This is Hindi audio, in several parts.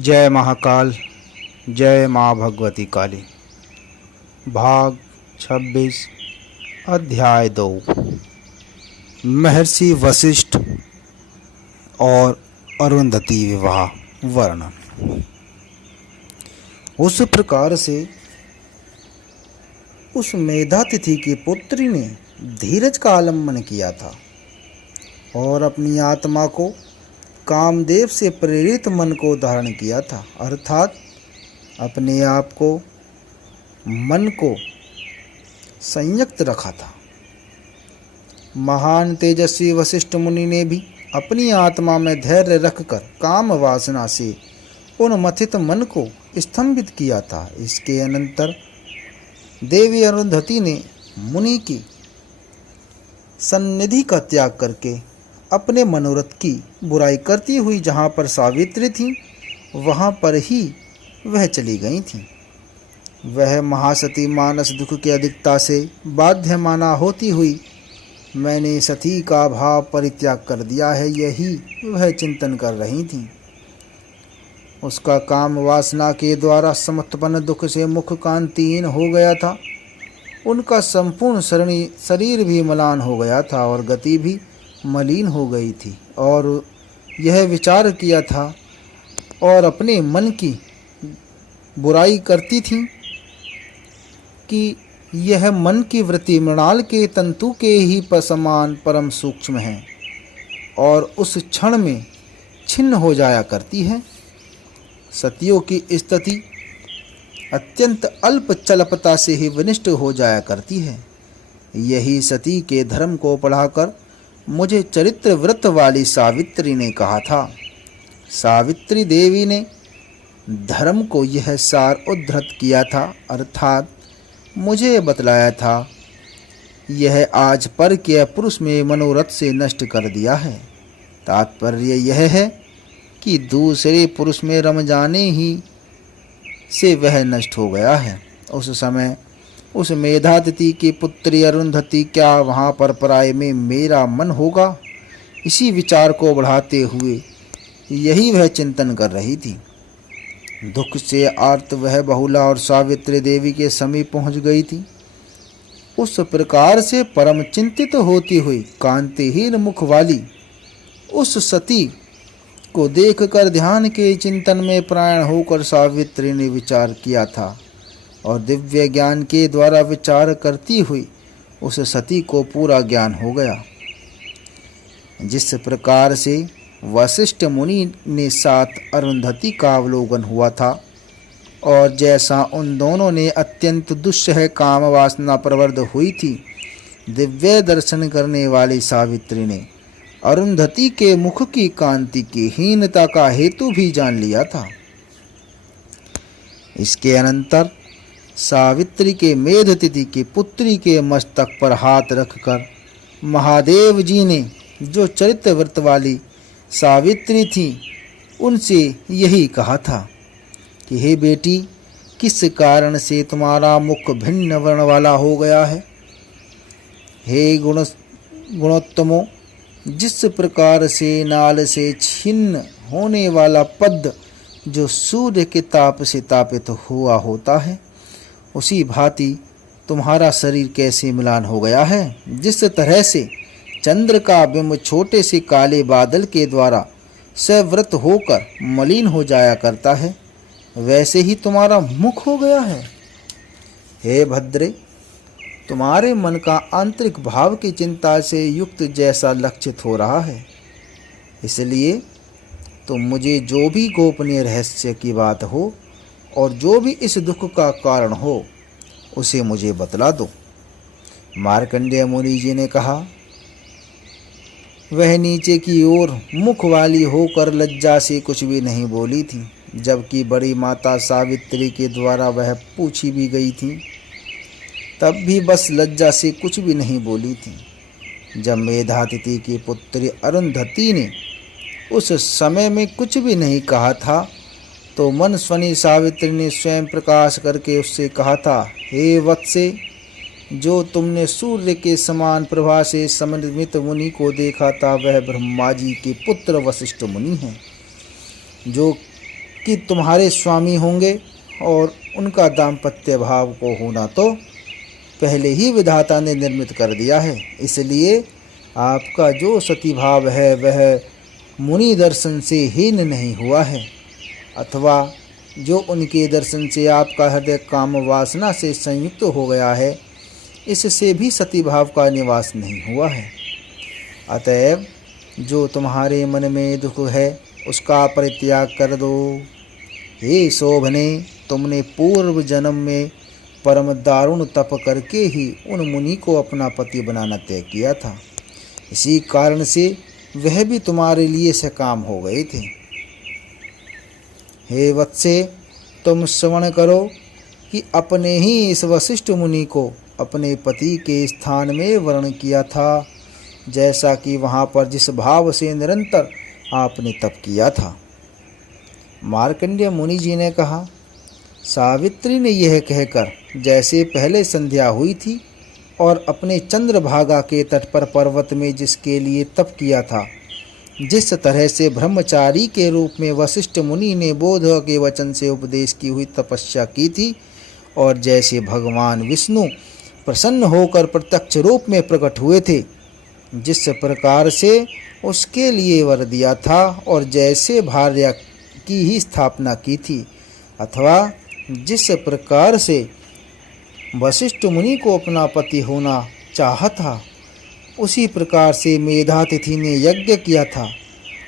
जय महाकाल, जय माँ भगवती काली। भाग 26, अध्याय 2। महर्षि वशिष्ठ और अरुंधति विवाह वर्णन। उस प्रकार से उस मेधातिथि की पुत्री ने धीरज का आलम्बन किया था और अपनी आत्मा को कामदेव से प्रेरित मन को धारण किया था, अर्थात अपने आप को मन को संयक्त रखा था। महान तेजस्वी वशिष्ठ मुनि ने भी अपनी आत्मा में धैर्य रखकर काम वासना से उन्मथित मन को स्तंभित किया था। इसके अनंतर देवी अरुंधति ने मुनि की सन्निधि का त्याग करके अपने मनोरथ की बुराई करती हुई जहाँ पर सावित्री थी वहाँ पर ही वह चली गई थी। वह महासती मानस दुख की अधिकता से बाध्यमाना होती हुई मैंने सती का भाव परित्याग कर दिया है, यही वह चिंतन कर रही थी। उसका काम वासना के द्वारा समत्पन्न दुख से मुख कांतिहीन हो गया था। उनका संपूर्ण शरीर भी मलान हो गया था और गति भी मलिन हो गई थी, और यह विचार किया था और अपने मन की बुराई करती थी कि यह मन की वृत्ति मृणाल के तंतु के ही समान परम सूक्ष्म है और उस क्षण में छिन्न हो जाया करती है। सतियों की स्थिति अत्यंत अल्प चलपता से ही विनिष्ट हो जाया करती है। यही सती के धर्म को पढ़ाकर मुझे चरित्र व्रत वाली सावित्री ने कहा था। सावित्री देवी ने धर्म को यह सार उद्धृत किया था, अर्थात मुझे बतलाया था, यह आज पर के पुरुष में मनोरथ से नष्ट कर दिया है। तात्पर्य यह है कि दूसरे पुरुष में रम जाने ही से वह नष्ट हो गया है। उस समय उस मेधातिथि की पुत्री अरुंधति, क्या वहाँ पर पराये में मेरा मन होगा? इसी विचार को बढ़ाते हुए यही वह चिंतन कर रही थी। दुख से आर्त वह बहुला और सावित्री देवी के समीप पहुँच गई थी। उस प्रकार से परम चिंतित होती हुई कांतिहीन मुख वाली उस सती को देखकर ध्यान के चिंतन में प्राण होकर सावित्री ने विचार किया था और दिव्य ज्ञान के द्वारा विचार करती हुई उस सती को पूरा ज्ञान हो गया। जिस प्रकार से वशिष्ठ मुनि ने साथ अरुंधति का अवलोकन हुआ था और जैसा उन दोनों ने अत्यंत दुस्सह काम वासना प्रवृत्त हुई थी, दिव्य दर्शन करने वाली सावित्री ने अरुंधति के मुख की कांति की हीनता का हेतु भी जान लिया था। इसके अनंतर सावित्री के मेधतिथि की पुत्री के मस्तक पर हाथ रखकर महादेव जी ने, जो चरित्र व्रत वाली सावित्री थी, उनसे यही कहा था कि हे बेटी, किस कारण से तुम्हारा मुख भिन्न वर्ण वाला हो गया है? हे गुणोत्तमो, जिस प्रकार से नाल से छिन्न होने वाला पद्म जो सूर्य के ताप से तापित हुआ होता है, उसी भांति तुम्हारा शरीर कैसे मिलान हो गया है। जिस तरह से चंद्र का बिंब छोटे से काले बादल के द्वारा सव्रत होकर मलिन हो जाया करता है, वैसे ही तुम्हारा मुख हो गया है। हे भद्रे, तुम्हारे मन का आंतरिक भाव की चिंता से युक्त जैसा लक्षित हो रहा है, इसलिए तुम मुझे जो भी गोपनीय रहस्य की बात हो और जो भी इस दुख का कारण हो, उसे मुझे बतला दो। मार्कंडेय मुनि जी ने कहा। वह नीचे की ओर मुख वाली होकर लज्जा से कुछ भी नहीं बोली थी, जबकि बड़ी माता सावित्री के द्वारा वह पूछी भी गई थी, तब भी बस लज्जा से कुछ भी नहीं बोली थी। जब मेधातिथि की पुत्री अरुंधति ने उस समय में कुछ भी नहीं कहा था, तो मनस्वनी सावित्री ने स्वयं प्रकाश करके उससे कहा था, हे वत्से, जो तुमने सूर्य के समान प्रभा से समन्वित मुनि को देखा था, वह ब्रह्मा जी के पुत्र वशिष्ठ मुनि हैं, जो कि तुम्हारे स्वामी होंगे और उनका दाम्पत्य भाव को होना तो पहले ही विधाता ने निर्मित कर दिया है। इसलिए आपका जो सती भाव है वह मुनि दर्शन से हीन नहीं हुआ है, अथवा जो उनके दर्शन से आपका हृदय काम वासना से संयुक्त हो गया है, इससे भी सती भाव का निवास नहीं हुआ है। अतएव जो तुम्हारे मन में दुख है उसका परित्याग कर दो। हे शोभने, तुमने पूर्व जन्म में परम दारुण तप करके ही उन मुनि को अपना पति बनाना तय किया था। इसी कारण से वह भी तुम्हारे लिए सकाम हो गए थे। हे वत्से, तुम श्रवण करो कि अपने ही इस वशिष्ठ मुनि को अपने पति के स्थान में वर्ण किया था, जैसा कि वहाँ पर जिस भाव से निरंतर आपने तप किया था। मार्कंडेय मुनि जी ने कहा, सावित्री ने यह कहकर जैसे पहले संध्या हुई थी और अपने चंद्रभागा के तट पर पर्वत में जिसके लिए तप किया था, जिस तरह से ब्रह्मचारी के रूप में वशिष्ठ मुनि ने बोध के वचन से उपदेश की हुई तपस्या की थी, और जैसे भगवान विष्णु प्रसन्न होकर प्रत्यक्ष रूप में प्रकट हुए थे, जिस प्रकार से उसके लिए वर दिया था और जैसे भार्या की ही स्थापना की थी, अथवा जिस प्रकार से वशिष्ठ मुनि को अपना पति होना चाहा था, उसी प्रकार से मेधातिथि ने यज्ञ किया था,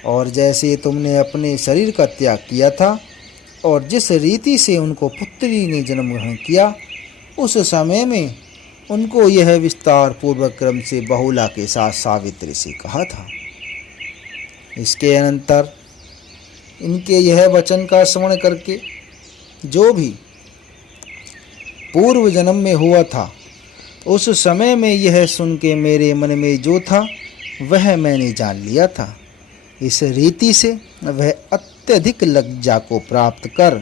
और जैसे तुमने अपने शरीर का त्याग किया था और जिस रीति से उनको पुत्री ने जन्म ग्रहण किया, उस समय में उनको यह विस्तार पूर्वक क्रम से बहुला के साथ सावित्री से कहा था। इसके अनंतर इनके यह वचन का श्रवण करके जो भी पूर्व जन्म में हुआ था, उस समय में यह सुन के मेरे मन में जो था वह मैंने जान लिया था। इस रीति से वह अत्यधिक लज्जा को प्राप्त कर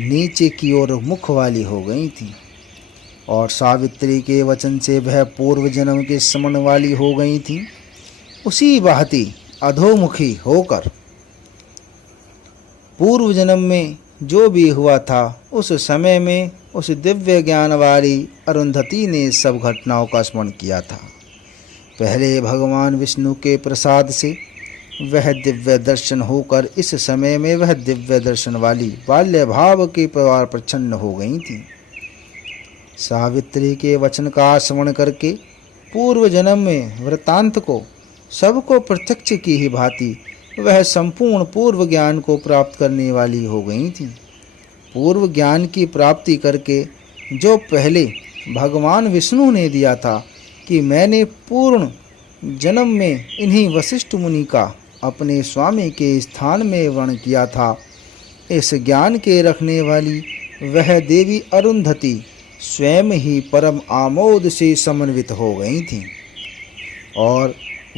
नीचे की ओर मुख वाली हो गई थी, और सावित्री के वचन से वह पूर्व जन्म के स्मरण वाली हो गई थी। उसी भांति अधोमुखी होकर पूर्व जन्म में जो भी हुआ था, उस समय में उस दिव्य ज्ञान वाली अरुंधति ने सब घटनाओं का स्मरण किया था। पहले भगवान विष्णु के प्रसाद से वह दिव्य दर्शन होकर इस समय में वह दिव्य दर्शन वाली बाल्य भाव के परिवार प्रच्छन्न हो गई थी। सावित्री के वचन का श्रवण करके पूर्व जन्म में वृतांत को सबको प्रत्यक्ष की ही भांति वह संपूर्ण पूर्व ज्ञान को प्राप्त करने वाली हो गई थी। पूर्व ज्ञान की प्राप्ति करके जो पहले भगवान विष्णु ने दिया था कि मैंने पूर्ण जन्म में इन्हीं वशिष्ठ मुनि का अपने स्वामी के स्थान में वर्ण किया था, इस ज्ञान के रखने वाली वह देवी अरुंधति स्वयं ही परम आमोद से समन्वित हो गई थी, और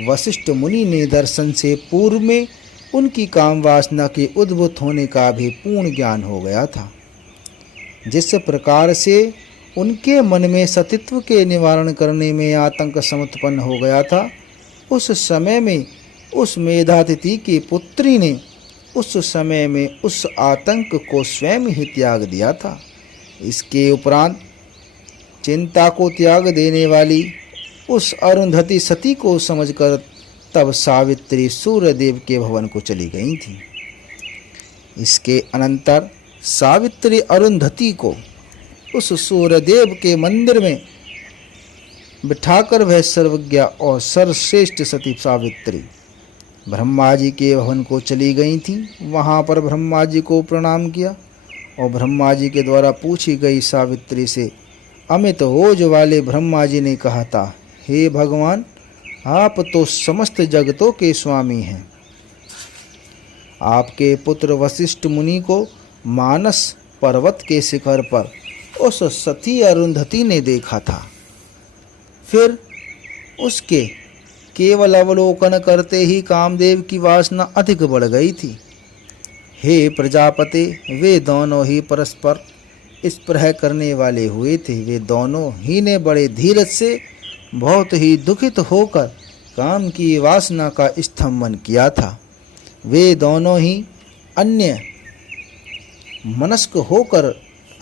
वशिष्ठ मुनि ने दर्शन से पूर्व में उनकी काम वासना के उद्भूत होने का भी पूर्ण ज्ञान हो गया था। जिस प्रकार से उनके मन में सतीत्व के निवारण करने में आतंक समुत्पन्न हो गया था, उस समय में उस मेधातिथि की पुत्री ने उस समय में उस आतंक को स्वयं ही त्याग दिया था। इसके उपरांत चिंता को त्याग देने वाली उस अरुंधति सती को समझकर तब सावित्री सूर्यदेव के भवन को चली गई थी। इसके अनंतर सावित्री अरुंधति को उस सूर्यदेव के मंदिर में बिठाकर वह सर्वज्ञा और सर्वश्रेष्ठ सती सावित्री ब्रह्मा जी के भवन को चली गई थी। वहाँ पर ब्रह्मा जी को प्रणाम किया और ब्रह्मा जी के द्वारा पूछी गई सावित्री से अमित ओज वाले ब्रह्मा जी ने कहा था, हे भगवान, आप तो समस्त जगतों के स्वामी हैं। आपके पुत्र वशिष्ठ मुनि को मानस पर्वत के शिखर पर उस सती अरुंधति ने देखा था। फिर उसके केवल अवलोकन करते ही कामदेव की वासना अधिक बढ़ गई थी। हे प्रजापति, वे दोनों ही परस्पर स्पर्ह करने वाले हुए थे। वे दोनों ही ने बड़े धीरज से बहुत ही दुखित होकर काम की वासना का स्तंभन किया था। वे दोनों ही अन्य मनस्क होकर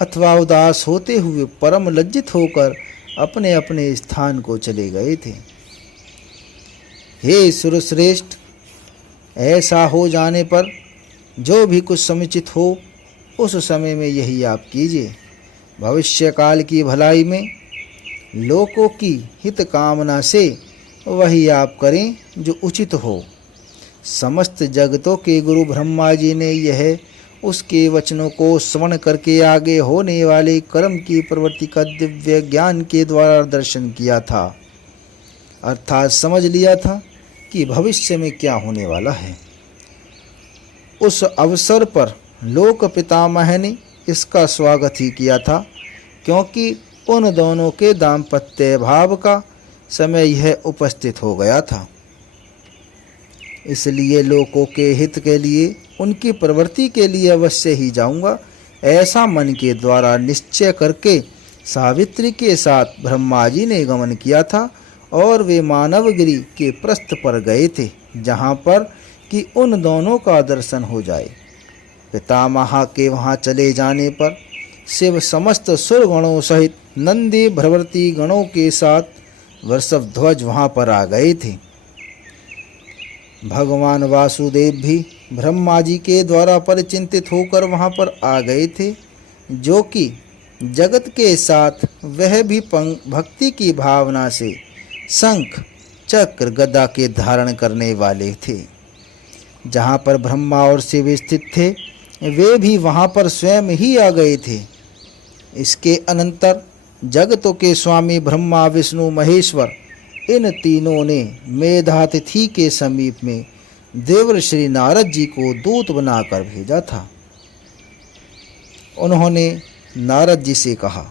अथवा उदास होते हुए परम लज्जित होकर अपने अपने स्थान को चले गए थे। हे सुरश्रेष्ठ, ऐसा हो जाने पर जो भी कुछ समुचित हो उस समय में यही आप कीजिए। भविष्य काल की भलाई में लोकों की हित कामना से वही आप करें जो उचित हो। समस्त जगतों के गुरु ब्रह्मा जी ने यह उसके वचनों को श्रवण करके आगे होने वाले कर्म की प्रवृत्ति का दिव्य ज्ञान के द्वारा दर्शन किया था, अर्थात समझ लिया था कि भविष्य में क्या होने वाला है। उस अवसर पर लोक पितामह ने इसका स्वागत ही किया था, क्योंकि उन दोनों के दाम्पत्य भाव का समय यह उपस्थित हो गया था। इसलिए लोकों के हित के लिए, उनकी प्रवृत्ति के लिए अवश्य ही जाऊंगा, ऐसा मन के द्वारा निश्चय करके सावित्री के साथ ब्रह्मा जी ने गमन किया था और वे मानवगिरी के प्रस्थ पर गए थे, जहाँ पर कि उन दोनों का दर्शन हो जाए। पितामह के वहाँ चले जाने पर शिव समस्त सुर गणों सहित नंदी भ्रवती गणों के साथ वृषभ ध्वज वहाँ पर आ गए थे। भगवान वासुदेव भी ब्रह्मा जी के द्वारा परिचिंतित होकर वहाँ पर आ गए थे, जो कि जगत के साथ वह भी भक्ति की भावना से शंख चक्र गदा के धारण करने वाले थे। जहाँ पर ब्रह्मा और शिव स्थित थे, वे भी वहाँ पर स्वयं ही आ गए थे। इसके अनंतर जगतों के स्वामी ब्रह्मा, विष्णु, महेश्वर, इन तीनों ने मेधातिथि के समीप में देवर श्री नारद जी को दूत बनाकर भेजा था। उन्होंने नारद जी से कहा,